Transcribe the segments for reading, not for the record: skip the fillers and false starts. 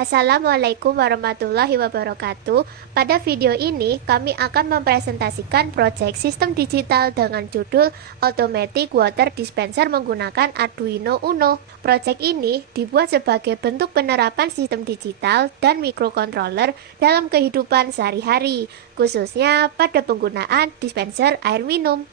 Assalamualaikum warahmatullahi wabarakatuh. Pada video ini kami akan mempresentasikan proyek sistem digital dengan judul Automatic Water Dispenser menggunakan Arduino Uno. Proyek ini dibuat sebagai bentuk penerapan sistem digital dan mikrokontroler dalam kehidupan sehari-hari, khususnya pada penggunaan dispenser air minum.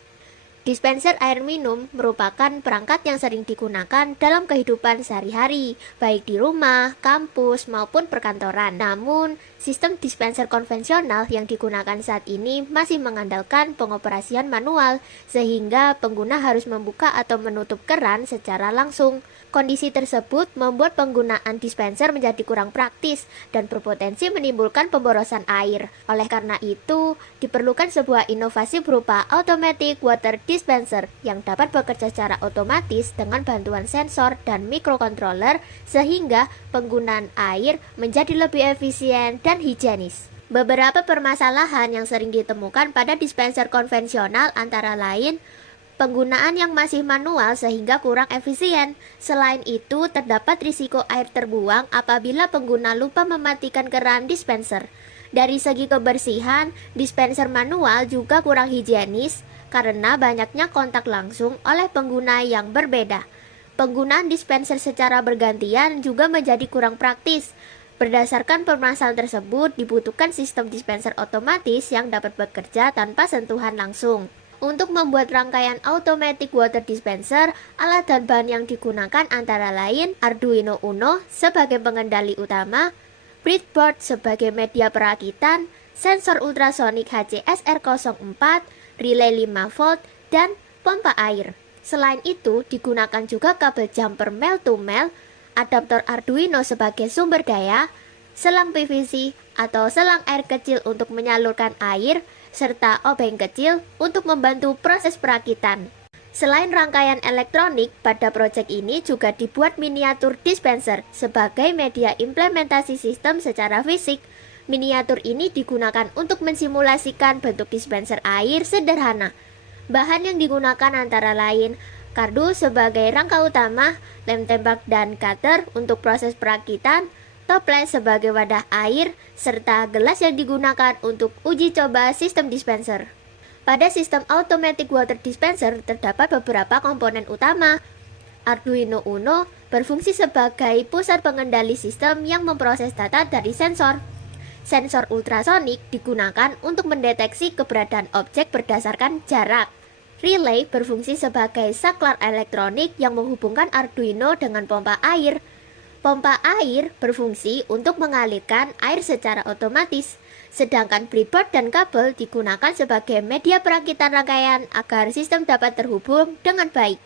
Dispenser air minum merupakan perangkat yang sering digunakan dalam kehidupan sehari-hari, baik di rumah, kampus, maupun perkantoran. Namun, sistem dispenser konvensional yang digunakan saat ini masih mengandalkan pengoperasian manual, sehingga pengguna harus membuka atau menutup keran secara langsung. Kondisi tersebut membuat penggunaan dispenser menjadi kurang praktis dan berpotensi menimbulkan pemborosan air. Oleh karena itu, diperlukan sebuah inovasi berupa Automatic Water Dispenser yang dapat bekerja secara otomatis dengan bantuan sensor dan mikrokontroler sehingga penggunaan air menjadi lebih efisien dan higienis. Beberapa permasalahan yang sering ditemukan pada dispenser konvensional antara lain penggunaan yang masih manual sehingga kurang efisien. Selain itu, terdapat risiko air terbuang apabila pengguna lupa mematikan keran dispenser. Dari segi kebersihan, dispenser manual juga kurang higienis karena banyaknya kontak langsung oleh pengguna yang berbeda. Penggunaan dispenser secara bergantian juga menjadi kurang praktis. Berdasarkan permasalahan tersebut, dibutuhkan sistem dispenser otomatis yang dapat bekerja tanpa sentuhan langsung. Untuk membuat rangkaian Automatic Water Dispenser, alat dan bahan yang digunakan antara lain Arduino Uno sebagai pengendali utama, breadboard sebagai media perakitan, sensor ultrasonik HCSR04, relay 5 volt, dan pompa air. Selain itu, digunakan juga kabel jumper male-to-male, adaptor Arduino sebagai sumber daya, selang PVC atau selang air kecil untuk menyalurkan air, serta obeng kecil untuk membantu proses perakitan. Selain rangkaian elektronik, pada proyek ini juga dibuat miniatur dispenser sebagai media implementasi sistem secara fisik. Miniatur ini digunakan untuk mensimulasikan bentuk dispenser air sederhana. Bahan yang digunakan antara lain kardus sebagai rangka utama, lem tembak dan cutter untuk proses perakitan, toples sebagai wadah air, serta gelas yang digunakan untuk uji coba sistem dispenser. Pada sistem Automatic Water Dispenser terdapat beberapa komponen utama. Arduino Uno berfungsi sebagai pusat pengendali sistem yang memproses data dari sensor. Sensor ultrasonik digunakan untuk mendeteksi keberadaan objek berdasarkan jarak. Relay berfungsi sebagai saklar elektronik yang menghubungkan Arduino dengan pompa air. Pompa air berfungsi untuk mengalirkan air secara otomatis, sedangkan breadboard dan kabel digunakan sebagai media perakitan rangkaian agar sistem dapat terhubung dengan baik.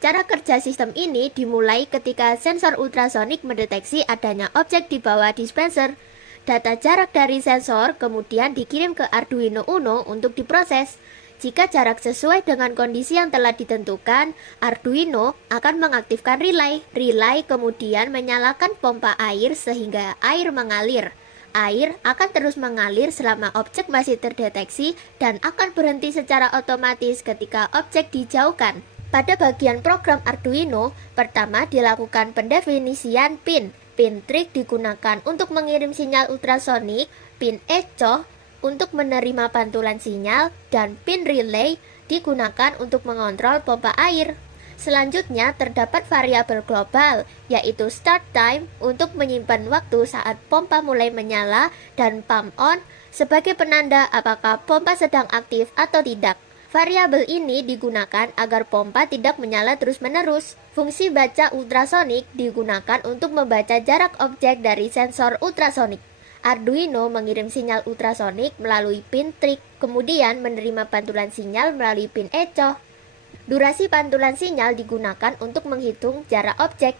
Cara kerja sistem ini dimulai ketika sensor ultrasonik mendeteksi adanya objek di bawah dispenser. Data jarak dari sensor kemudian dikirim ke Arduino Uno untuk diproses. Jika jarak sesuai dengan kondisi yang telah ditentukan, Arduino akan mengaktifkan relay. Relay kemudian menyalakan pompa air sehingga air mengalir. Air akan terus mengalir selama objek masih terdeteksi dan akan berhenti secara otomatis ketika objek dijauhkan. Pada bagian program Arduino, pertama dilakukan pendefinisian pin. Pin trig digunakan untuk mengirim sinyal ultrasonik, pin echo untuk menerima pantulan sinyal, dan pin relay digunakan untuk mengontrol pompa air. Selanjutnya terdapat variabel global, yaitu start time untuk menyimpan waktu saat pompa mulai menyala dan pump on sebagai penanda apakah pompa sedang aktif atau tidak. Variabel ini digunakan agar pompa tidak menyala terus-menerus. Fungsi baca ultrasonik digunakan untuk membaca jarak objek dari sensor ultrasonik. Arduino mengirim sinyal ultrasonik melalui pin trig, kemudian menerima pantulan sinyal melalui pin echo. Durasi pantulan sinyal digunakan untuk menghitung jarak objek.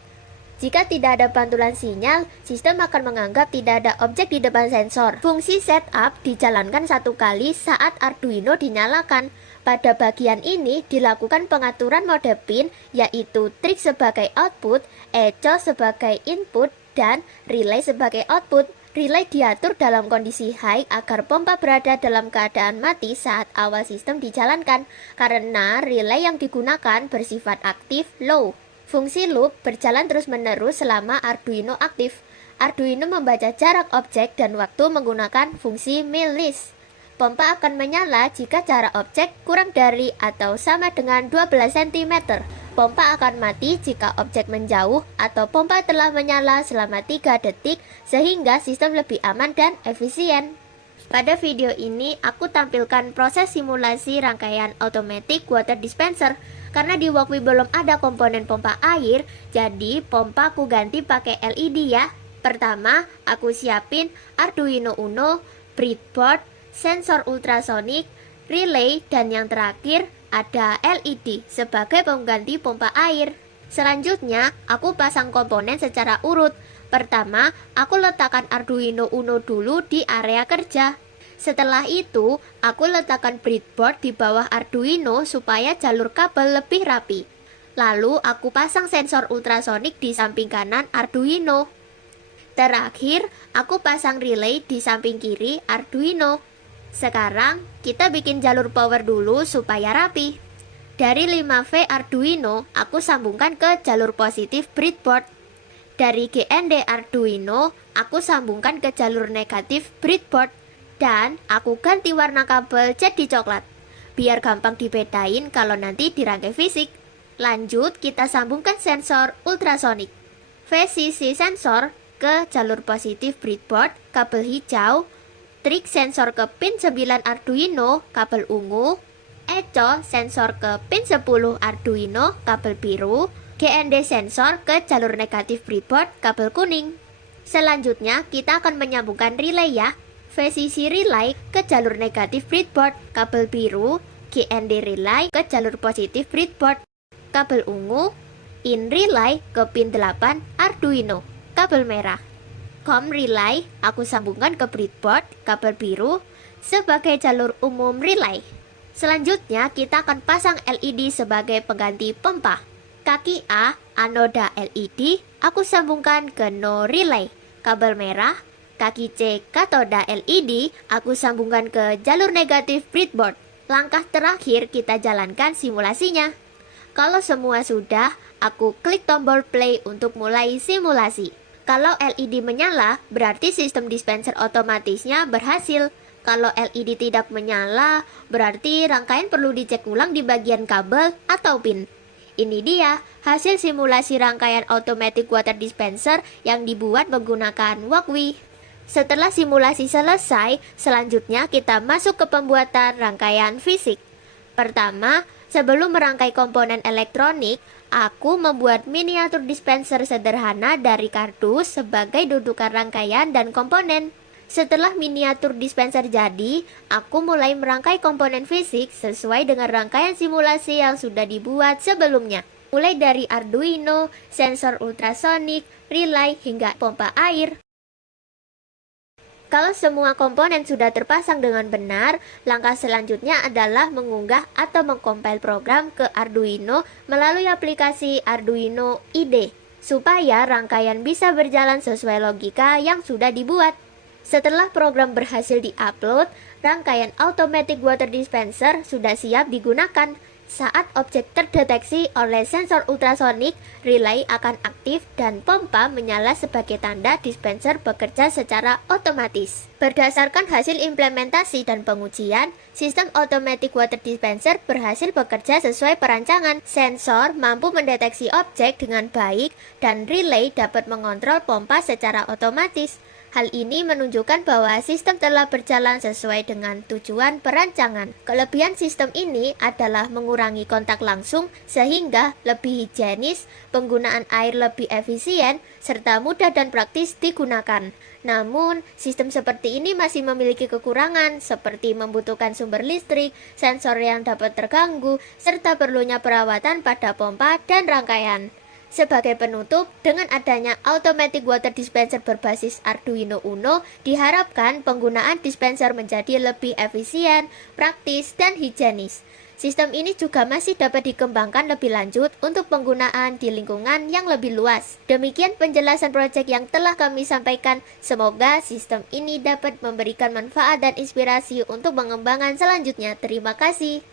Jika tidak ada pantulan sinyal, sistem akan menganggap tidak ada objek di depan sensor. Fungsi setup dijalankan satu kali saat Arduino dinyalakan. Pada bagian ini dilakukan pengaturan mode pin, yaitu trig sebagai output, echo sebagai input, dan relay sebagai output. Relay diatur dalam kondisi high agar pompa berada dalam keadaan mati saat awal sistem dijalankan, karena relay yang digunakan bersifat aktif low. Fungsi loop berjalan terus-menerus selama Arduino aktif. Arduino membaca jarak objek dan waktu menggunakan fungsi millist. Pompa akan menyala jika jarak objek kurang dari atau sama dengan 12 cm. Pompa akan mati jika objek menjauh atau pompa telah menyala selama 3 detik sehingga sistem lebih aman dan efisien. Pada video ini aku tampilkan proses simulasi rangkaian automatic water dispenser. Karena di Walkwi belum ada komponen pompa air, jadi pompa aku ganti pakai LED ya. Pertama, aku siapin Arduino Uno, breadboard, sensor ultrasonik, relay, dan yang terakhir ada LED sebagai pengganti pompa air. Selanjutnya, aku pasang komponen secara urut. Pertama, aku letakkan Arduino Uno dulu di area kerja. Setelah itu, aku letakkan breadboard di bawah Arduino supaya jalur kabel lebih rapi. Lalu, aku pasang sensor ultrasonik di samping kanan Arduino. Terakhir, aku pasang relay di samping kiri Arduino. Sekarang, kita bikin jalur power dulu supaya rapi. Dari 5V Arduino, aku sambungkan ke jalur positif breadboard. Dari GND Arduino, aku sambungkan ke jalur negatif breadboard. Dan aku ganti warna kabel jadi coklat, biar gampang dibedain kalau nanti dirangkai fisik. Lanjut, kita sambungkan sensor ultrasonik. VCC sensor ke jalur positif breadboard, kabel hijau. Trik sensor ke pin 9 Arduino, kabel ungu. Echo sensor ke pin 10 Arduino, kabel biru. GND sensor ke jalur negatif breadboard, kabel kuning. Selanjutnya, kita akan menyambungkan relay ya. VCC relay ke jalur negatif breadboard, kabel biru. GND relay ke jalur positif breadboard, kabel ungu. In relay ke pin 8 Arduino, kabel merah. COM relay aku sambungkan ke breadboard, kabel biru sebagai jalur umum relay. Selanjutnya kita akan pasang LED sebagai pengganti pompa. Kaki A, anoda LED, aku sambungkan ke no relay, kabel merah. Kaki C, katoda LED, aku sambungkan ke jalur negatif breadboard. Langkah terakhir kita jalankan simulasinya. Kalau semua sudah, aku klik tombol play untuk mulai simulasi. Kalau LED menyala, berarti sistem dispenser otomatisnya berhasil. Kalau LED tidak menyala, berarti rangkaian perlu dicek ulang di bagian kabel atau pin. Ini dia hasil simulasi rangkaian automatic water dispenser yang dibuat menggunakan Walkwi. Setelah simulasi selesai, selanjutnya kita masuk ke pembuatan rangkaian fisik. Pertama, sebelum merangkai komponen elektronik, aku membuat miniatur dispenser sederhana dari kardus sebagai dudukan rangkaian dan komponen. Setelah miniatur dispenser jadi, aku mulai merangkai komponen fisik sesuai dengan rangkaian simulasi yang sudah dibuat sebelumnya. Mulai dari Arduino, sensor ultrasonik, relay, hingga pompa air. Kalau semua komponen sudah terpasang dengan benar, langkah selanjutnya adalah mengunggah atau mengcompile program ke Arduino melalui aplikasi Arduino IDE, supaya rangkaian bisa berjalan sesuai logika yang sudah dibuat. Setelah program berhasil di-upload, rangkaian automatic water dispenser sudah siap digunakan. Saat objek terdeteksi oleh sensor ultrasonik, relay akan aktif dan pompa menyala sebagai tanda dispenser bekerja secara otomatis. Berdasarkan hasil implementasi dan pengujian, sistem automatic water dispenser berhasil bekerja sesuai perancangan. Sensor mampu mendeteksi objek dengan baik dan relay dapat mengontrol pompa secara otomatis. Hal ini menunjukkan bahwa sistem telah berjalan sesuai dengan tujuan perancangan. Kelebihan sistem ini adalah mengurangi kontak langsung sehingga lebih higienis, penggunaan air lebih efisien, serta mudah dan praktis digunakan. Namun, sistem seperti ini masih memiliki kekurangan seperti membutuhkan sumber listrik, sensor yang dapat terganggu, serta perlunya perawatan pada pompa dan rangkaian. Sebagai penutup, dengan adanya automatic water dispenser berbasis Arduino Uno, diharapkan penggunaan dispenser menjadi lebih efisien, praktis, dan higienis. Sistem ini juga masih dapat dikembangkan lebih lanjut untuk penggunaan di lingkungan yang lebih luas. Demikian penjelasan proyek yang telah kami sampaikan. Semoga sistem ini dapat memberikan manfaat dan inspirasi untuk pengembangan selanjutnya. Terima kasih.